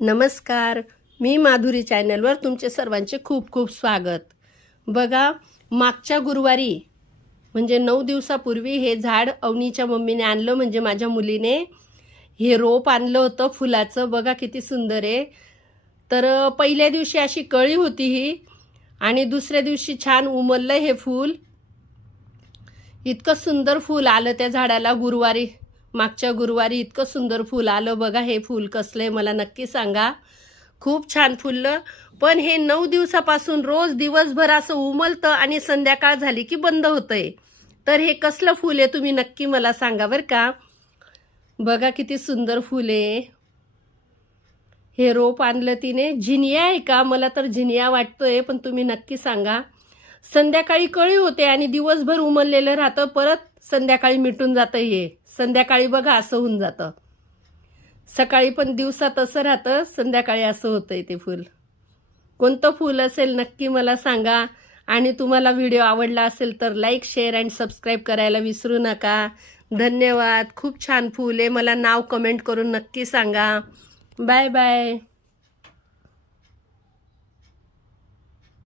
नमस्कार, मी माधुरी चॅनलवर तुमचे सर्वांचे खूप खूप स्वागत. बघा, मागच्या गुरुवारी म्हणजे 9 दिवसापूर्वी हे झाड अवनीच्या मम्मीने आणलं, म्हणजे माझ्या मुलीने हे रोप आणलं होतं फुलाचं. बघा किती सुंदर आहे. तर पहिल्या दिवशी अशी कळी होती ही, आणि दुसऱ्या दिवशी छान उमललं हे फूल. इतकं सुंदर फूल आलं त्या झाडाला गुरुवारी, मागच्या गुरुवारी इतकं सुंदर फूल आलं. बघा हे फूल कसलंय मला नक्की सांगा. खूप छान फुललं. पण हे 9 दिवसापासून रोज दिवसभर असं उमलतं आणि संध्याकाळ झाली की बंद होतंय. तर हे कसलं फूल आहे तुम्ही नक्की मला सांगा बरं का. बघा किती सुंदर फूल आहे. हे रोप आणलं तिने. झिनिया आहे का? मला तर झिनिया वाटतोय, पण तुम्ही नक्की सांगा. संध्याकाळी कळी होते आणि दिवसभर उमललेलं राहतं, परत संध्याकाळी मिटून जातं. हे संध्याकाळी बघा असं होऊन जातं. सकाळी पण दिवसात असं राहतं, संध्याकाळी असं होतंय ते फूल. कोणतं फूल असेल नक्की मला सांगा. आणि तुम्हाला व्हिडिओ आवडला असेल तर लाईक, शेअर अँड सबस्क्राईब करायला विसरू नका. धन्यवाद. खूप छान फूल आहे. मला नाव कमेंट करून नक्की सांगा. Bye bye.